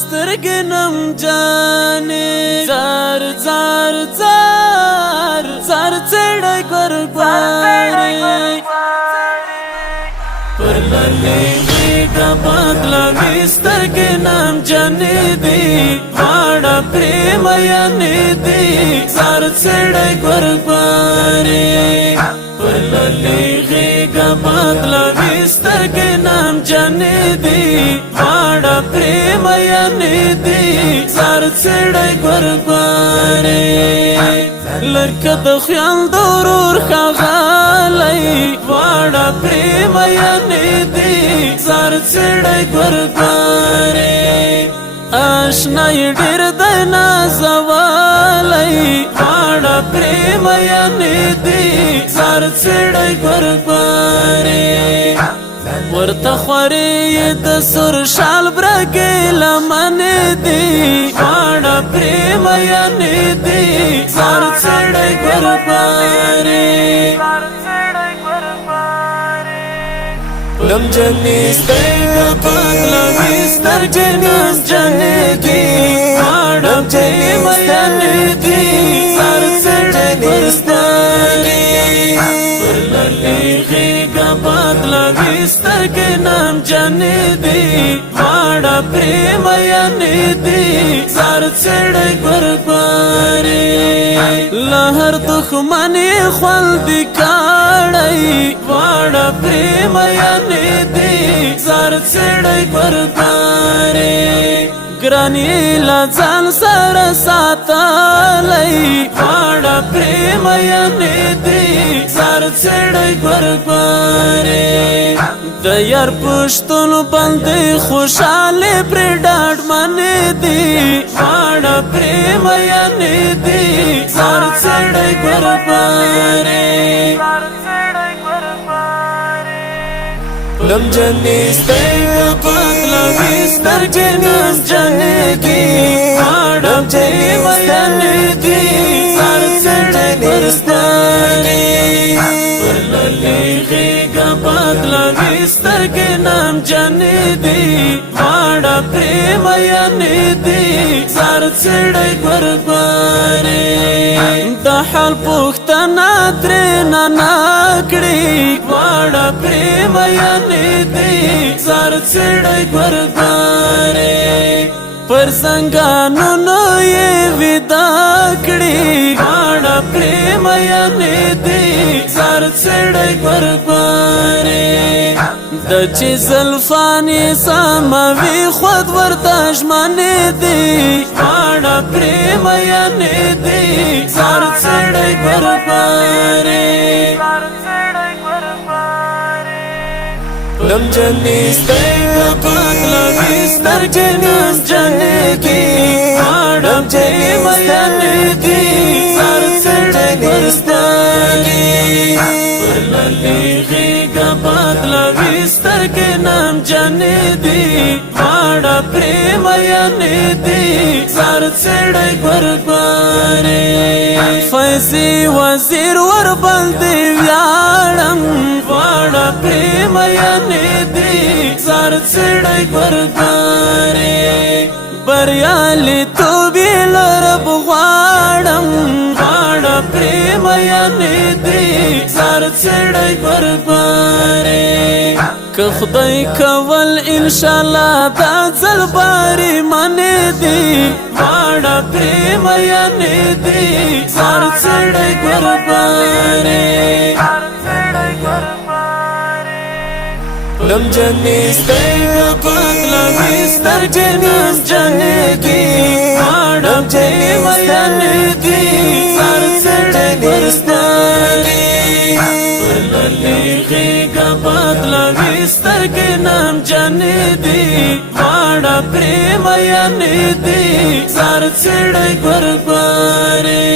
سترګې نم جانې زار زار زار زار څړې ګرګوارې پر للې غېږه بدلوي سترګې نم جانې دي واړه پرېم یانې دي زار څړې ګرګوارې پر للې غېږه بدلوي سترګې نم جانې دي واړه پرېم یانې دي زار څړې ګرګوارې لکه د خیال د ورور ښاغلی واړه پرېم یانې دي زار څړې ګرګوارې آشنا یې ډېر دی نازولی واړه پرېم یانې دي زار څړې ګرګوارې ورته خورې د سور شال برګې لمنې دي واړه پرېم یانې دي زار څړې ګرګوارې لم جنې سترګې بدلوي سترګې نم جنې دي واړه پرېم یانې دي زار څړې ګرګوارې پر للې غېږه بدلوي سترګې نم جانې دي واړه پرېم یانې دي زار څړې ګرګوارې له هر دښمن یې خوندي کړی واړه پرېم یانې دي زار څړې ګرګوارې ګرانې له ځان سره ساتلی واړه پرېم یانې دي زار څړې ګرګوارې د یار پښتون باندې خوشاله پرې ډاډمنې دي واړه پرېم یانې دي زار څړې ګرګوارې لم جنې سترګې بدلوي سترګې نم جانې دي واړه پرېم یانې دي زار څړې ګرګوارې پر للې غېږه بدلوي سترګې نم جانې دي واړه پرېم یانې دي زار څړې ګرګوارې د حال پوښتنه ترېنه نه کړي واړه پرېم یانې دي زار څړې ګرګوارې پر زنګانونو یې ویدا کړي واړه پرېم یانې دي زار څړې ګرګوارې د چې زلفانې سموي خود ورته ژمنې دي واړه پرېم یانې دي زار څړې ګرګوارې لم جنې سترګې بدلوي سترګې نم جانې دي واړه پرېم یانې دي زار څړې ګرګوارې پر للې غېږه بدلوي سترګې نم جانې دي واړه پرېم یانې دي زار څړې ګرګوارې فیضي وزیر ورباندې ویاړم واړه پرېم یانې دي زار څړې ګرګوارې بریالیتوب یې له رب غواړم واړه پرېم یانې دي زار څړې ګرګوارې که خدای کول انشاءالله دا ځل باري منې دي واړه پرېم یانې دي زار څړې ګرګوارې لم جنې سترګې بدلوي سترګې نم جانې دي واړه پرېم یانې دي زار څړې ګرګوارې پر للې غېږه بدلوي سترګې نم جانې دي واړه پرېم یانې دي زار څړې ګرګوارې